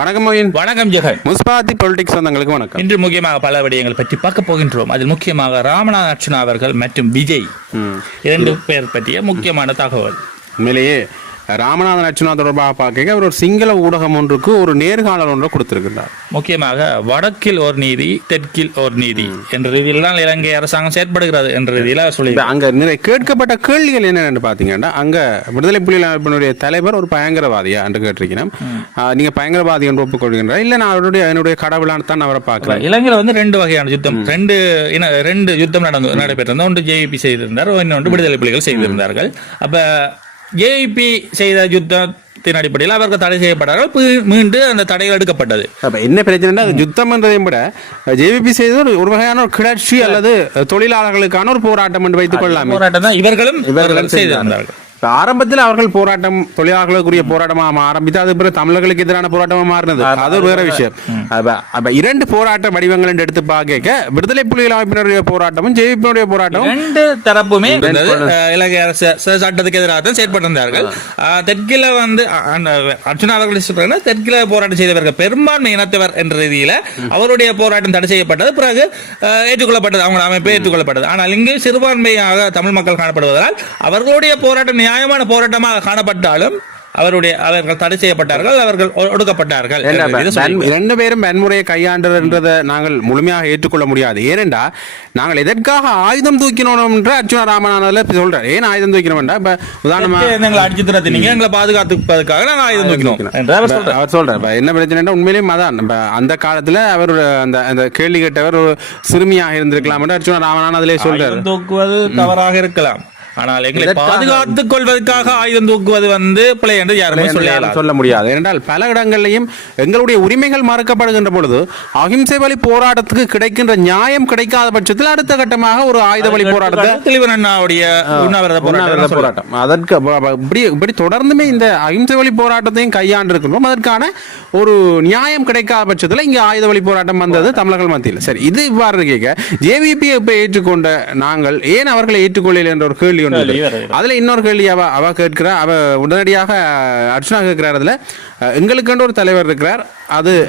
வணக்கம் வணக்கம் ஜெகன். முஸ்பாத்தி பொலிட்டிக்ஸ் சொந்தங்களுக்கு வணக்கம். இன்று முக்கியமாக பல விடயங்கள் பற்றி பார்க்க போகின்றோம். அதில் முக்கியமாக ராமநாத அர்ச்சனா அவர்கள் மற்றும் விஜய். இரண்டு பேர் பற்றிய முக்கியமான தகவல். உண்மையிலேயே ராமநாதன் அர்ச்சுனா தொடர்பாக பார்க்க அவர் ஒரு சிங்கள ஊடகம் ஒன்றுக்கு ஒரு நேர்காணல் ஒன்றை கொடுத்திருக்கிறார் முக்கியமாக வடக்கில் ஒரு நீதி தெற்கில் ஒரு நீதி என்ற ரீதியில் தான் இலங்கை அரசாங்கம் செயற்படுகிறது என்ற ரீதியில் சொல்லி அங்க நிறைய கேட்கப்பட்ட கேள்விகள் என்னென்னு பாத்தீங்கன்னா அங்க விடுதலை புலிகள் அமைப்பினுடைய தலைவர் ஒரு பயங்கரவாதியா என்று கேட்டிருக்கிறேன். நீங்க பயங்கரவாதி என்று ஒப்புக்கொள்கின்றார் இல்ல நான் அவருடைய என்னுடைய கடவுளான தான் அவரை பார்க்கிறேன். இலங்கையில் வந்து ரெண்டு வகையான யுத்தம். ரெண்டு ரெண்டு யுத்தம் நடந்து நடைபெற்றிருந்தது. ஒன்று ஜேபி செய்திருந்தார் இன்னொன்று விடுதலை புலிகள் செய்திருந்தார்கள். அப்ப ஜேபி செய்த யுத்தத்தின் அடிப்படையில் அவர்கள் தடை செய்யப்பட்டார்கள். மீண்டும் அந்த தடைகள் எடுக்கப்பட்டது. அப்ப என்ன பிரச்சனைனா யுத்தம் என்றதையும் விட ஜேவிபி செய்தது ஒரு- வகையான ஒரு கிளர்ச்சி அல்லது தொழிலாளர்களுக்கான ஒரு போராட்டம் என்று வைத்துக் கொள்ளலாமே போராட்டம் தான் இவர்களும் இவர்கள் இவர்கள் செய்திருந்தார்கள். ஆரம்பத்தில் அவர்கள் போராட்டம் தொழிலாளர்களுக்குரிய போராட்டமாக ஆரம்பித்து அது பிறகு தமிழர்களுக்கு எதிரான போராட்டமா மாறினது. அது ஒரு வேற விஷயம். அப்ப இரண்டு போராட்ட வடிவங்கள் என்று எடுத்து பார்க்க விடுதலை புலிகள் அமைப்பினருடைய போராட்டமும் ஜேவிபியினுடைய போராட்டமும் ரெண்டு தரப்புமே இலங்கை அரசு சட்டத்துக்கு எதிராக தான் செயற்பட்டிருந்தார்கள். தெற்கில வந்து அ- அந்த அர்ச்சனா அவர்கள் தெற்கில போராட்டம் செய்தவர்கள் பெரும்பான்மை இனத்தவர் என்ற ரீதியில அவருடைய போராட்டம் தடை செய்யப்பட்டது. பிறகு ஏற்றுக்கொள்ளப்பட்டது. அவங்க அமைப்பு ஏற்றுக்கொள்ளப்பட்டது. ஆனால் இங்கு சிறுபான்மையாக தமிழ் மக்கள் காணப்படுவதால் அவர்களுடைய போராட்டம் நியாயமான போராட்டமாக காணப்பட்டாலும் அவருடைய அவர்கள் தடை செய்யப்பட்டார்கள் அவர்கள் ஒடுக்கப்பட்டார்கள். என்ற இரண்டு பேரும் வன்முறையை கையாண்டதுன்றதை நாங்கள் முழுமையாக ஏற்றுக்கொள்ள முடியாது. ஏனென்றா நாங்கள் எதற்காக ஆயுதம் தூக்கினோம் என்று அர்ச்சுனா ராமநாதன்ல சொல்றார். ஏன் ஆயுதம் தூக்கினோம்டா? இப்ப உதாரணமா தெற்கே எங்களை அடிச்சு துரத்தினீங்க எங்களை பாதுகாத்துப்பதற்காக நாங்கள் ஆயுதம் தூக்கினோம் என்று அவர் சொல்றார். என்ன பிரச்சனைனா உண்மையிலேயும் அதான். இப்ப அந்த காலத்துல அவர் அந்த அந்த கேள்வி கேட்டவர் ஒரு சிறுமியாக இருந்திருக்கலாம் என்று அர்ச்சுனா ராமநாதன் அதிலே சொல்றாரு தூக்குவது தவறாக இருக்கலாம். ஆனால் எங்களை பாதுகாத்துக் கொள்வதற்காக ஆயுதம் தூக்குவது வந்து பிழை என்று யாருமே சொல்ல முடியாது. ஏனென்றால் பல இடங்கள்லையும் எங்களுடைய உரிமைகள் மறுக்கப்படுகின்ற பொழுது அகிம்சை வழி போராட்டத்துக்கு கிடைக்கின்ற நியாயம் கிடைக்காத பட்சத்தில் அடுத்த கட்டமாக ஒரு ஆயுத வழி போராட்டத்தை தெளிவன் அண்ணாவுடைய உண்ணாவிரத உண்ணாவிரத போராட்டம். அதற்கு இப்படி இப்படி தொடர்ந்துமே இந்த அகிம்சை வழி போராட்டத்தையும் கையாண்டு இருக்கின்றோம் அதற்கான ஒரு நியாயம் கிடைக்காத பட்சத்தில் இங்க ஆயுத வழி போராட்டம் வந்தது தமிழர்கள் மத்தியில். சரி இது இவ்வாறு கேட்க ஜேவிபி இப்ப ஏற்றுக்கொண்ட நாங்கள் ஏன் அவர்களை ஏற்றுக்கொள்ளல என்ற ஒரு கேள்வி கேள்வி. வருகிறது. அதுல இன்னொரு கேள்வி அவ அவ கேட்கிறா. அவ உடனடியாக அர்ச்சனா கேட்கிறார் அதுல. எங்களுக்கென்று ஒரு தலைவர் இருக்கிறார். அது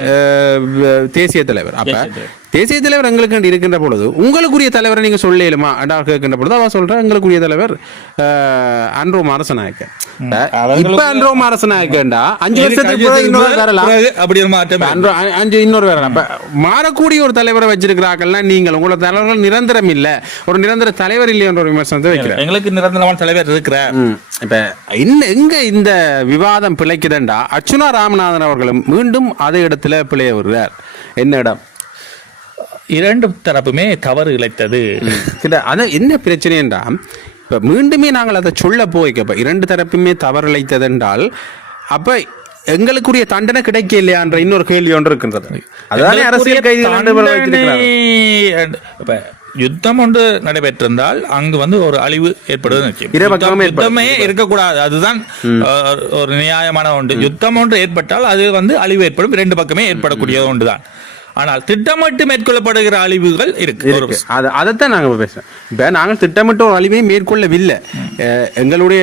தேசிய தலைவர். அப்ப தேசிய தலைவர். எங்களுக்கு இருக்கின்ற பொழுது உங்களுக்குரிய தலைவரை நீங்க சொல்லலுமா என்றால் கேட்கின்ற பொழுது அவ சொல்ற எங்களுக்குரிய தலைவர் அரசநாயக்க அவர்களுக்கு- இப்ப அன்ரோ அரசநாயக்கண்டா அஞ்சு வருஷத்துக்கு இன்னொரு அன்று அ- அஞ்சு இன்னொரு வேற மாறக்கூடிய ஒரு தலைவரை வச்சிருக்கிறார்கள்னா நீங்கள் உங்களோட தலைவர்கள் நிரந்தரம் இல்ல. ஒரு நிரந்தர தலைவர் இல்லை என்ற ஒரு விமர்சனத்தை வைக்கிறேன். எங்களுக்கு நிரந்தரமான தலைவர் இருக்கிறார் ம். இப்ப இன்ன எங்க இந்த விவாதம் பிழைக்குதுண்டா? அர்ச்சுனா ராமநாதன் அவர்களும் மீண்டும் அதே இடத்துல பிழைய வருகிறார் என்ன இடம்? இரண்டு தரப்புமே தவறு இழைத்தது. அது என்ன பிரச்சனை என்றா இப்ப மீண்டுமே நாங்கள் அதை சொல்ல போய்க்க இப்ப இரண்டு தரப்புமே தவறு இழைத்ததென்றால் அப்ப எங்களுக்குரிய தண்டனை கிடைக்க இல்லையான்ற இன்னொரு கேள்வி ஒன்று இருக்கின்றது. அதுதானே அரசியல் கைதிகள் யுத்தம் ஒன்று நடைபெற்றிருந்தால் அங்கு வந்து ஒரு அழிவு ஏற்படுவது யுத்தம் இருக்கக்கூடாது. அதுதான் ஒரு நியாயமான ஒன்று. யுத்தம் ஒன்று ஏற்பட்டால் அது வந்து அழிவு ஏற்படும். இரண்டு பக்கமே ஏற்படக்கூடிய ஒன்றுதான். ஆனால் திட்டமிட்டு மேற்கொள்ளப்படுகிற அழிவுகள் இருக்கு. அது அதைத்தான் நாங்க பேசுறோம். இப்ப நாங்கள் திட்டமிட்ட ஒரு அழிவை மேற்கொள்ளவில்லை. எங்களுடைய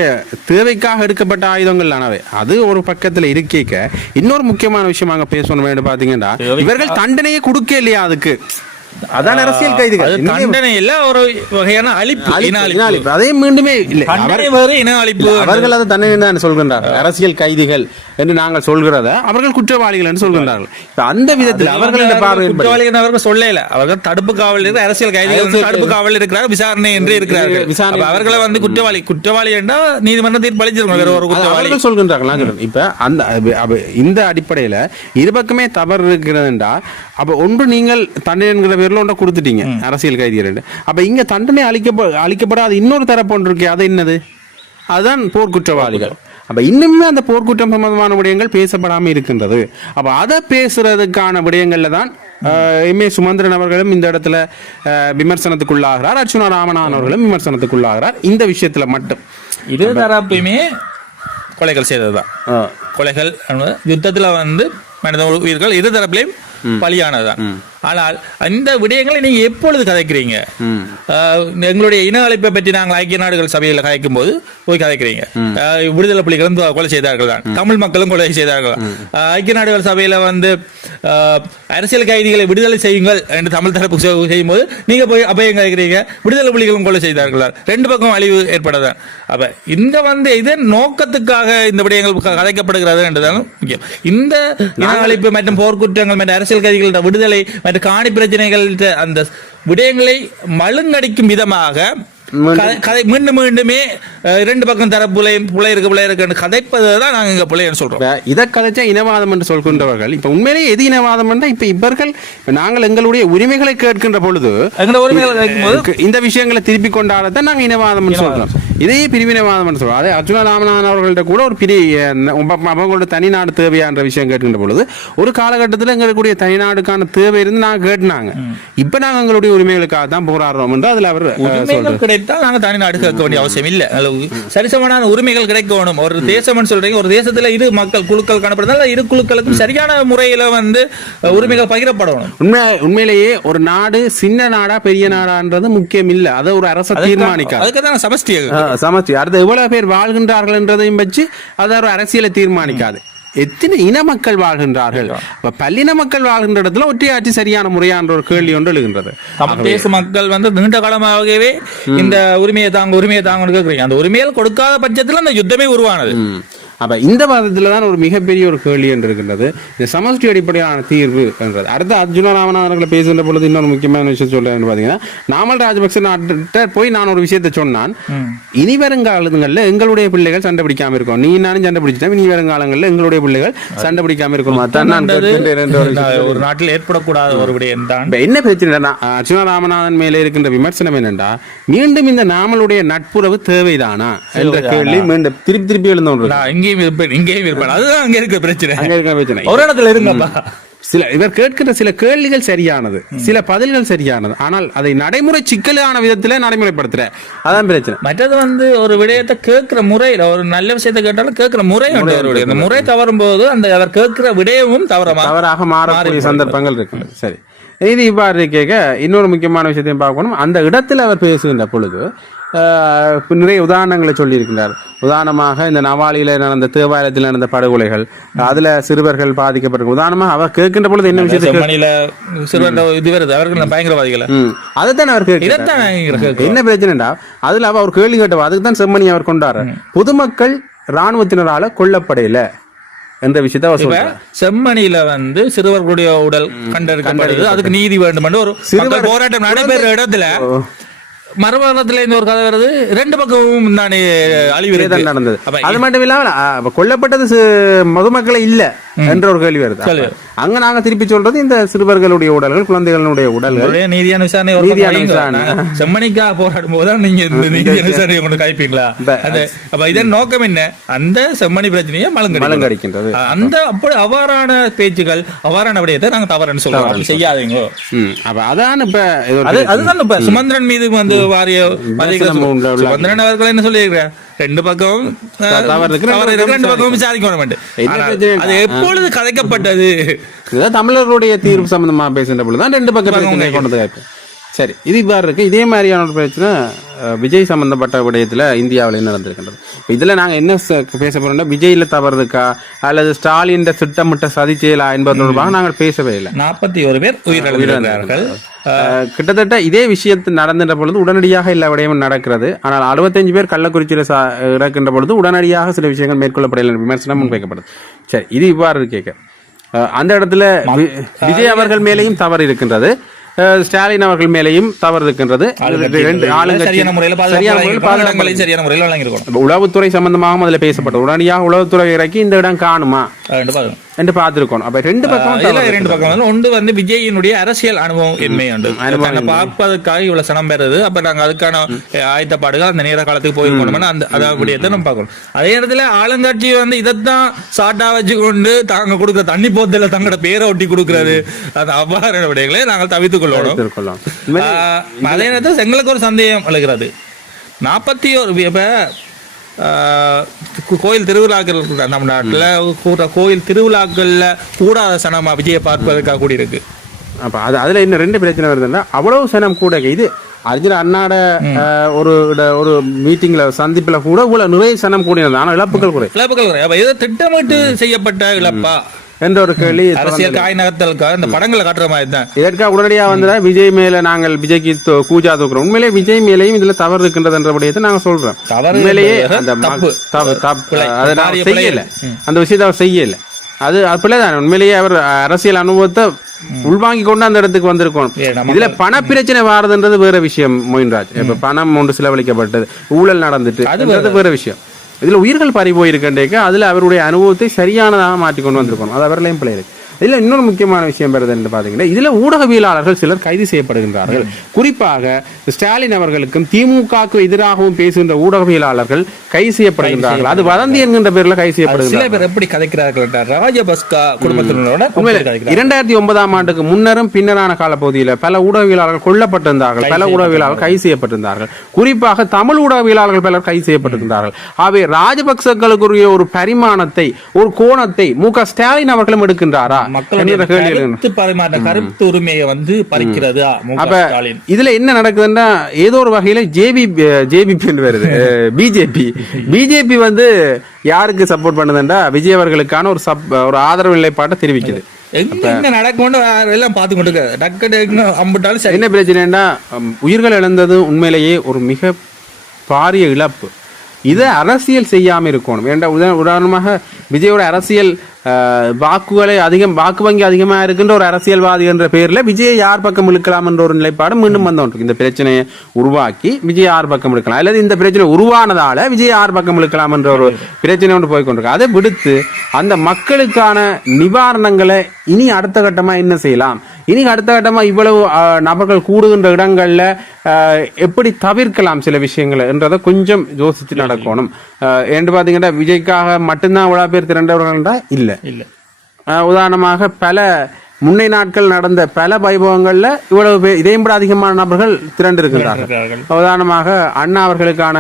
தேவைக்காக எடுக்கப்பட்ட ஆயுதங்கள் ஆனவை அது ஒரு பக்கத்துல இருக்கேக்க. இன்னொரு முக்கியமான விஷயம் அங்க பேசணும் வேணும் பாத்தீங்கன்னா இவர்கள் தண்டனையை கொடுக்க இல்லையா அதுக்கு? அதான் அரசியல் கைதிகள். தண்டனை இல்ல ஒரு வகையான அழிப்பு அழிப்பு, இன. அதையும் மீண்டுமே இல்லை. இன அழிப்பு. அவர்கள் அது தண்டனை தான் சொல்கின்றார்கள் அரசியல் கைதிகள் என்று நாங்கள் சொல்கிறத அவர்கள் குற்றவாளிகள் என்று சொல்கின்றார்கள். அந்த விதத்தில் அவர்கள் குற்றவாளிகள் அவர்கள் சொல்லல. அவர்கள் தடுப்பு காவல் அரசியல் கைதிகள் தடுப்பு காவல் இருக்கிறார் விசாரணை என்று இருக்கிறார்கள். விசாரணை அவர்களை வந்து குற்றவாளி குற்றவாளி என்றால் நீதிமன்ற தீர்ப்பு அளிச்சிருக்கணும் வேற ஒரு அது குற்றவாளி. அவர்கள் சொல்கின்றார்கள். இப்ப அந்த இந்த அடிப்படையில இருபக்கமே தவறு இருக்கிறதுண்டா அப்ப ஒன்று நீங்கள் தண்டனை என்கிற பேர்ல ஒன்றை கொடுத்துட்டீங்க அரசியல் கைதிகள் அப்ப இங்க தண்டனை அளிக்கப்ப அளிக்கப்படாத இன்னொரு தரப்பு ஒன்று இருக்கு அது என்னது? அதுதான் போர்க்குற்றவாளிகள். அப்ப இன்னுமே அந்த போர்க்குற்றம் சம்பந்தமான விடயங்கள் பேசப்படாம இருக்கின்றது. அப்ப அதை பேசுறதுக்கான விடயங்கள்ல தான் எம் ஏ சுமந்திரன் அவர்களும் இந்த இடத்துல விமர்சனத்துக்குள்ளாகிறார். அர்ச்சுனா ராமநாதன் அவர்களும் விமர்சனத்துக்குள்ளாகிறார். இந்த விஷயத்துல மட்டும். இரு தரப்புமே கொலைகள் செய்ததுதான். அஹ், கொலைகள் யுத்தத்துல வந்து மனித உயிர்கள் இரு தரப்பிலையும் பலியானதுதான். ஆனால் இந்த விடயங்களை நீங்க எப்பொழுது கதைக்கிறீங்க? எங்களுடைய இன அழைப்பை பற்றி நாங்கள் ஐக்கிய நாடுகள் சபையில் கதைக்கும் போது போய் கதைக்கிறீங்க. விடுதலை புலிகளும் கொலை செய்தார்கள் தான். தமிழ் மக்களும் கொலை செய்தார்கள் ஐக்கிய நாடுகள் சபையில வந்து அரசியல் கைதிகளை விடுதலை செய்யுங்கள் என்று தமிழ் தரப்பு செ- செய்யும்போது நீங்க போய் அபயம் கேட்கிறீங்க விடுதலை புலிகளும் கொலை செய்தார்கள். ரெண்டு பக்கம் அழிவு ஏற்படதான் அப்ப இந்த வந்து இதன் நோக்கத்துக்காக இந்த விடயங்கள் கதைக்கப்படுகிறது என்றுதான் முக்கியம். இந்த இன அழிப்பு மற்றும் போர்க்குற்றங்கள் மற்றும் அரசியல் கைதிகள விடுதலை மற்றும் காணி பிரச்சனைகள் அந்த விடயங்களை மழுங்கடிக்கும் விதமாக கதை- மீண்டும் மீண்டுமே இரண்டு பக்கம் தர புலை புலை இருக்கு புலை இருக்கு கதைப்பதை தான் நாங்க இங்க புலைன்னு சொல்றோம். இப்ப இதை கதைச்சா இனவாதம் என்று சொல்கின்றவர்கள் இப்ப உண்மையிலேயே எது இனவாதம் என்றா இப்ப இவர்கள் நாங்கள் எங்களுடைய உரிமைகளை கேட்கின்ற பொழுது எங்களோட உரிமைகள் இந்த விஷயங்களை திருப்பி கொண்டாடத்தான் நாங்க இனவாதம். சொல்றோம். இதையே பிரிவினவாதம் அதே அர்ஜுன ராமநாதன் அவர்கள்ட்ட கூட ஒரு பிரி அவங்களோட தனிநாடு தேவையான்ற விஷயம் கேட்கின்ற பொழுது ஒரு காலகட்டத்தில் எங்களுடைய தனிநாடுக்கான தேவை இருந்து நாங்க கேட்டுனாங்க. இப்ப நாங்க எங்களுடைய உரிமைகளுக்காக தான் போராடுறோம் என்று அதுல அவர் உரிமைகள் கிடைத்தால் நாங்க தனி நாடு கேட்க வேண்டிய அவசியம் இல்ல. சரிசமமான உரிமைகள் கிடைக்க வேணும். ஒரு தேசம்னு சொல்றீங்க ஒரு தேசத்துல இரு மக்கள் குழுக்கள் காணப்படுறதால இரு குழுக்களுக்கும் சரியான முறையில வந்து உரிமைகள் பகிரப்படணும் உண்மை உண்மையிலேயே ஒரு நாடு சின்ன நாடா பெரிய நாடான்றது முக்கியம் இல்ல. அதை ஒரு அரசு தீர்மானிக்காது. அதுக்கு தான் சமஷ்டி சமஸ்டி அடுத்து எவ்வளவு பேர் வாழ்கின்றார்கள் என்றதையும் வச்சு அதை ஒரு அரசியலை தீர்மானிக்காது. எத்தனை இன மக்கள் வாழ்கின்றார்கள்? அப்ப பல்லின மக்கள் வாழ்கின்ற இடத்துல ஒற்றையாட்சி சரியான முறையான ஒரு கேள்வி ஒன்று எழுகின்றது. தேச மக்கள் வந்து நீண்ட காலமாகவே இந்த உரிமையை தாங்க உரிமையை தாங்கன்னு கேக்குறீங்க அந்த உரிமைகள் கொடுக்காத பட்சத்துல அந்த யுத்தமே உருவானது. அப்ப இந்த வாதத்துல தான் ஒரு மிகப்பெரிய ஒரு கேள்வி என்று இருக்கின்றது. இந்த சமஷ்டி அடிப்படையிலான தீர்வு என்றது. அடுத்து அர்ஜுன ராமநாதன்களை பேசுகின்ற பொழுது இன்னொரு முக்கியமான விஷயம் சொல்றேன் பாத்தீங்கன்னா நாமல் ராஜபக்ச நாட்ட போய் நான் ஒரு விஷயத்தை சொன்னான். இனி வருங்காலங்களில் எங்களுடைய பிள்ளைகள் சண்டை பிடிக்காம இருக்கும். நீ நானும் சண்டை பிடிச்சிட்டா இனி வருங்காலங்களில் எங்களுடைய பிள்ளைகள் சண்டை பிடிக்காம இருக்கும். ஒரு நாட்டில் ஏற்படக்கூடாத ஒரு விடயம் தான். இப்ப என்ன பிரச்சனை அர்ஜுன ராமநாதன் மேல இருக்கின்ற விமர்சனம் என்னண்டா மீண்டும் இந்த நாமளுடைய நட்புறவு தேவைதானா? என்ற கேள்வி மீண்டும் திருப்பி திருப்பி எழுந்து கொண்டு நான் இங்கேயும் இருப்பேன் இங்கேயும் இருப்பேன். அதுதான் அங்க இருக்க பிரச்சனை. அங்க இருக்கிற பிரச்சனை. ஒரு இடத்துல இருங்கப்பா. சில இவர் கேட்கிற சில கேள்விகள் சரியானது சில பதில்கள் சரியானது. ஆனால் அதை நடைமுறை சிக்கலான விதத்துல நடைமுறைப்படுத்துற அதான் பிரச்சனை. மற்றது வந்து ஒரு விடயத்தை கேட்கிற முறையில ஒரு நல்ல விஷயத்தை கேட்டாலும் கேட்கிற முறை அவருடைய. அந்த முறை தவறும் போது அந்த அவர் கேட்கிற விடயமும் தவறமா? தவறாக மாறக்கூடிய சந்தர்ப்பங்கள் இருக்கு சரி. இது இவ்வாறு கேட்க இன்னொரு முக்கியமான விஷயத்தையும் பார்க்கணும். அந்த இடத்துல அவர் பேசுகின்ற பொழுது நிறைய உதாரணங்களை சொல்லியிருக்கிறார். உதாரணமாக இந்த நவாலியில நடந்த தேவாலயத்தில் நடந்த படுகொலைகள் அதுல சிறுவர்கள் பாதிக்கப்பட்டிருக்கும் உதாரணமாக அவர் கேட்கின்ற பொழுது என்ன விஷயத்தை சிறுவன் இது வருது அவர்கள் பயங்கரவாதிகளை? அதைத்தான் அவர் கேட்கிறார். என்ன பிரச்சனைடா? அதுல அவ ஒரு கேள்வி கேட்டவா? அதுக்கு தான் செம்மணி அவர் கொண்டாரு பொதுமக்கள் ராணுவத்தினரால கொல்லப்படையில என்ற விஷயத்தை அவர் செம்மணியில வந்து சிறுவர்களுடைய உடல் கண்டெடுக்கப்படுது. அதுக்கு நீதி வேண்டும் ஒரு போராட்டம் நடைபெற இடத்துல மறுபுறத்துல இந்த ஒரு கதை வருது. ரெண்டு பக்கமும் தானே அழிவு. நடந்தது. அது மட்டும் இல்லாம ஆ, அப்ப கொல்லப்பட்டது பொதுமக்களே இல்ல. என்ற ஒரு கேள்வி வருது. அங்க நாங்க திருப்பி சொல்றது இந்த சிறுவர்களுடைய உடல்கள் குழந்தைகளுடைய உடல்கள். நீதியான விசாரணை நீதியான. விசாரணை. செம்மணிக்காக போராடும் போதுதான் நீங்க இந்த நீதியான விசாரணையை கொண்டு காய்ப்பீங்களா அப்ப இதன் நோக்கம் என்ன? அந்த செம்மணி பிரச்சனையை மலங்கடி மலங்கடிக்கின்றது. அந்த அப்படி அவ்வாறான பேச்சுகள் அவ்வாறான விடயத்தை நாங்க தவறுன்னு சொல்றோம். செய்யாதீங்க? அப்ப அதான் இப்ப அதுதான் இப்ப சுமந்திரன் மீது வந்து வாரிய சுமந்திரன் அவர்கள் என்ன சொல்லியிருக்கிறார்? ரெண்டு பக்கம் ரெண்டு பக்கம் விசாரிக்கணும்? அது எப்பொழுது கதைக்கப்பட்டது தமிழர்களுடைய தீர்வு சம்பந்தமா பேசுகின்ற பொழுதுதான் ரெண்டு பக்கம் பக்கம் சரி இது இவ்வாறு இருக்கு. இதே மாதிரியான ஒரு பிரச்சனை விஜய் சம்பந்தப்பட்ட விடயத்துல இந்தியாவில் நடந்திருக்கின்றது? இப்ப இதுல நாங்க என்ன பேச போறோம்னா விஜய்ல தவறு இருக்கா அல்லது ஸ்டாலின் திட்டமிட்ட சதி செயலா என்பது தொடர்பாக நாங்கள் பேசவே இல்லை. நாற்பத்தி ஒரு பேர் உயிரிழந்திருக்கிறார்கள். அஹ், கிட்டத்தட்ட இதே விஷயத்து நடந்துன்ற பொழுது உடனடியாக எல்லா விடயமும் நடக்கிறது. ஆனால் அறுபத்தஞ்சு பேர் கள்ளக்குறிச்சியில் இறக்கின்ற பொழுது உடனடியாக சில விஷயங்கள் மேற்கொள்ளப்படவில்லை விமர்சனம் முன்வைக்கப்படுது. சரி இது இவ்வாறு கேட்க. அந்த இடத்துல விஜய் அவர்கள் மேலேயும் தவறு இருக்கின்றது. ஸ்டாலின் அவர்கள் மேலேயும் தவறு இருக்கின்றது. சரியான முறையில் உளவுத்துறை சம்பந்தமாகவும் அதில் பேசப்பட்டது. உடனடியாக உளவுத்துறை இறக்கி இந்த இடம் காணுமா? என்று பார்த்திருக்கோம் அப்ப ரெண்டு பக்கம் இரண்டு பக்கம் ஒன்று வந்து விஜயினுடைய அரசியல் அனுபவம் தன்னை பார்ப்பதற்காக இவ்வளவு சனம் பெறுது அப்ப நாங்க அதுக்கான ஆயத்தப்பாடுகள் அந்த நேர காலத்துக்கு போயிருக்கணும் அந்த அதாவது நம்ம பார்க்கணும். அதே இடத்துல ஆளுங்கட்சி வந்து இதைத்தான் சாட்டா வச்சு கொண்டு தாங்க கொடுக்குற தண்ணி போத்தல தங்களோட பேரை ஒட்டி கொடுக்கறது. அது அவ்வாறான விடயங்களை நாங்கள் தவித்துக் கொள்ளணும். அதே நேரத்தில் எங்களுக்கு ஒரு சந்தேகம் அழுகிறது நாற்பத்தி ஒரு இப்ப கோயில் திருவிழாக்கள் நம்ம நாட்டுல? கூடுற கோயில் திருவிழாக்கள்ல கூடாத சனமா விஜயை பார்ப்பதற்காக கூடி இருக்கு. அப்ப அது அதுல இன்னும் ரெண்டு பிரச்சனை வருதுன்னா அவ்வளவு சனம் கூட இது அர்ஜுன அண்ணாட ஒரு ஒரு மீட்டிங்ல சந்திப்புல கூட இவ்வளவு நிறைய சனம் கூடினது ஆனா இழப்புகள் குறை இழப்புகள் குறை. திட்டமிட்டு செய்யப்பட்ட இழப்பா? என்ற ஒரு கேள்வி அரசியல் காய் நகர்த்தலுக்காக இந்த படங்களை காட்டுற மாதிரி தான். இதற்காக உடனடியா வந்தா விஜய் மேல நாங்கள் விஜய்க்கு கூஜா தூக்குறோம். உண்மையிலே விஜய் மேலேயும் இதுல தவறு இருக்கின்றது என்ற விடயத்தை நாங்க சொல்றோம். உண்மையிலேயே அந்த. அதை நான் செய்யல. அந்த விஷயத்தை அவர் செய்யல. அது பிள்ளைதான் உண்மையிலேயே அவர் அரசியல் அனுபவத்தை உள்வாங்கி கொண்டு அந்த இடத்துக்கு வந்திருக்கணும் நம்ம- இதுல பண பிரச்சனை வாரதுன்றது வேற விஷயம் மொயின்ராஜ் இப்ப பணம் ஒன்று செலவழிக்கப்பட்டது. ஊழல் நடந்துட்டு அது வேற விஷயம். இதில் உயிர்கள் பறி போயிருக்கேன் அதில் அவருடைய அனுபவத்தை சரியானதாக மாற்றி கொண்டு வந்திருக்கணும். அது அவர்லையும் பிள்ளை இருக்குது இதுல இன்னொரு முக்கியமான விஷயம் வருது என்று பாத்தீங்கன்னா இதுல ஊடகவியலாளர்கள் சிலர் கைது செய்யப்படுகின்றார்கள். குறிப்பாக ஸ்டாலின் அவர்களுக்கும் திமுகவுக்கு எதிராகவும் பேசுகின்ற ஊடகவியலாளர்கள் கைது செய்யப்படுகின்றார்கள். அது வதந்தி என்கின்ற பேர்ல கைது சில செய்யப்படுகின்றார்கள். பேர் எப்படி கதைக்கிறார்கள் ராஜபஸ்கா குடும்பத்தினரோட இரண்டாயிரத்தி ஒன்பதாம் ஆண்டுக்கு முன்னரும் பின்னரான காலப்பகுதியில் பல ஊடகவியலாளர்கள் கொல்லப்பட்டிருந்தார்கள். பல ஊடகவியலாளர்கள் கைது செய்யப்பட்டிருந்தார்கள். குறிப்பாக தமிழ் ஊடகவியலாளர்கள் பலர் கைது செய்யப்பட்டிருந்தார்கள். ஆகவே ராஜபக்சர்களுக்குரிய ஒரு பரிமாணத்தை ஒரு கோணத்தை மு க ஸ்டாலின் அவர்களும் எடுக்கின்றாரா? மக்களுடைய. கருத்து பரிமாற்ற கருத்து உரிமையை வந்து பறிக்கிறது இதுல என்ன நடக்குதுன்னா ஏதோ ஒரு வகையில ஜேபி ஜேபிபி வருது பிஜேபி. பிஜேபி வந்து யாருக்கு சப்போர்ட் பண்ணுதுன்னா விஜய் அவர்களுக்கான ஒரு சப் ஒரு ஆதரவு நிலைப்பாட்டை தெரிவிக்குது. என்ன நடக்கும்னு எல்லாம் பார்த்து கொண்டு. டக்கு அம்பிட்டாலும் என்ன பிரச்சனைன்னா உயிர்கள் இழந்தது உண்மையிலேயே ஒரு மிக பாரிய இழப்பு. இதை அரசியல் செய்யாமல் இருக்கணும். ஏன்டா உதா உதாரணமாக விஜயோட அரசியல் வாக்குகளை அதிகம் வாக்கு வங்கி அதிகமாக இருக்கின்ற ஒரு அரசியல்வாதி என்ற பெயரில் விஜயை யார் பக்கம் இழுக்கலாம் என்ற ஒரு நிலைப்பாடு மீண்டும் வந்தோம் இந்த பிரச்சனையை உருவாக்கி விஜய் யார் பக்கம் இழுக்கலாம்? அல்லது இந்த பிரச்சனை உருவானதால விஜய் யார் பக்கம் இழுக்கலாம் என்ற ஒரு பிரச்சனை ஒன்று போய் கொண்டிருக்கு. அதை விடுத்து அந்த மக்களுக்கான நிவாரணங்களை இனி அடுத்த கட்டமாக என்ன செய்யலாம்? இனி அடுத்த கட்டமா இவ்வளவு நபர்கள் கூடுகின்ற இடங்கள்ல எப்படி தவிர்க்கலாம் சில விஷயங்களை என்றதை கொஞ்சம் யோசிச்சு நடக்கணும். என்று பாத்தீங்கன்னா விஜய்க்காக மட்டும்தான் இவ்வளவு பேர் திரண்டவர்கள்டா இல்ல. இல்ல. உதாரணமாக பல முன்னை நாட்கள் நடந்த பல வைபவங்கள்ல இவ்வளவு பேர் இதையும் விட அதிகமான நபர்கள் திரண்டு இருக்கின்றார்கள் இருக்கிறார்கள். உதாரணமாக அண்ணா அவர்களுக்கான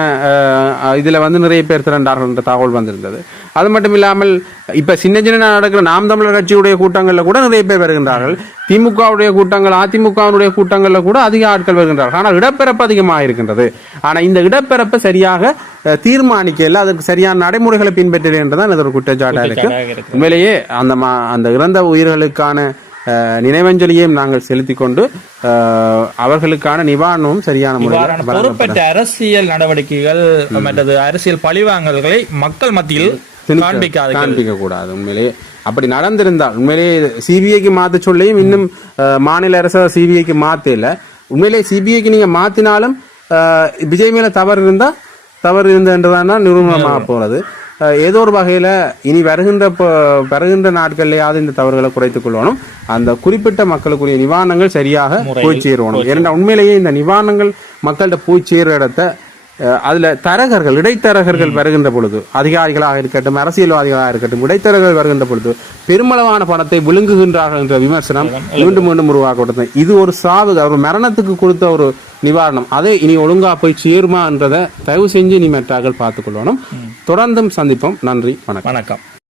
இதுல வந்து நிறைய பேர் திரண்டார்கள் என்ற தகவல் வந்திருந்தது. அது மட்டும் இல்லாமல் இப்ப சின்ன சின்ன நடக்கிற நாம் தமிழர் கட்சியுடைய கூட்டங்கள்ல கூட நிறைய பேர் வருகின்றார்கள். திமுகவுடைய கூட்டங்கள் அதிமுகவுடைய கூட்டங்கள்ல கூட அதிக ஆட்கள் வருகின்றார்கள். ஆனால் இடப்பெறப்பு அதிகமாக இருக்கின்றது. ஆனா இந்த இடப்பெறப்பை சரியாக தீர்மானிக்கல அதற்கு சரியான நடைமுறைகளை பின்பற்றல என்றுதான் இது ஒரு குற்றச்சாட்டாக இருக்கு. உண்மையிலேயே அந்த மா- அந்த இறந்த உயிர்களுக்கான நினைவஞ்சலியையும் நாங்கள் செலுத்திக் கொண்டு அவர்களுக்கான நிவாரணமும் சரியான முறையில் பொறுப்பற்ற அரசியல் நடவடிக்கைகள் மற்றது அரசியல் பழிவாங்கல்களை மக்கள் மத்தியில் காண்பிக்காது காண்பிக்க கூடாது உண்மையிலேயே. அப்படி நடந்திருந்தால் உண்மையிலேயே சிபிஐக்கு மாத்த சொல்லியும் இன்னும் மாநில அரசு சிபிஐக்கு மாத்தல உண்மையிலேயே சிபிஐக்கு நீங்க மாத்தினாலும் அஹ், விஜய் மேல தவறு இருந்தா தவறு இருந்ததுன்றதான் போறது. அஹ், ஏதோ ஒரு வகையில இனி வருகின்ற வருகின்ற நாட்கள்லயாவது இந்த தவறுகளை குறைத்துக் கொள்ளணும். அந்த குறிப்பிட்ட மக்களுக்குரிய நிவாரணங்கள் சரியாக போய் சேரணும். ஏன்னா உண்மையிலேயே இந்த நிவாரணங்கள் மக்கள்கிட்ட போய் சேர இடத்த அதுல தரகர்கள் இடைத்தரகர்கள் வருகின்ற பொழுது அதிகாரிகளாக இருக்கட்டும் அரசியல்வாதிகளாக இருக்கட்டும் இடைத்தரகர்கள் வருகின்ற பொழுது பெருமளவான பணத்தை விழுங்குகின்றார்கள் என்ற விமர்சனம் மீண்டும் மீண்டும் உருவாக்கப்பட்டது இது ஒரு சாவு ஒரு மரணத்துக்கு கொடுத்த ஒரு நிவாரணம். அதை இனி ஒழுங்கா போய் சேருமா என்றதை தயவு செஞ்சு இனி மெற்றார்கள் பார்த்துக் கொள்ளணும். தொடர்ந்தும் சந்திப்போம். நன்றி வணக்கம். வணக்கம்.